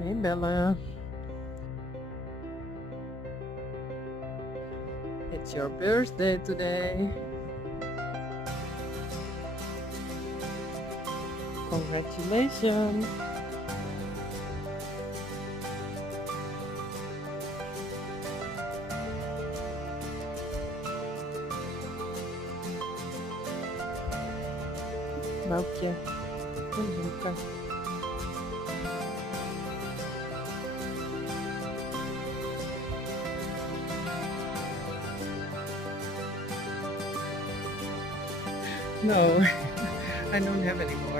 Hey Bella, it's your birthday today. Congratulations. Buikje. Bezoeken. No, I don't have any more.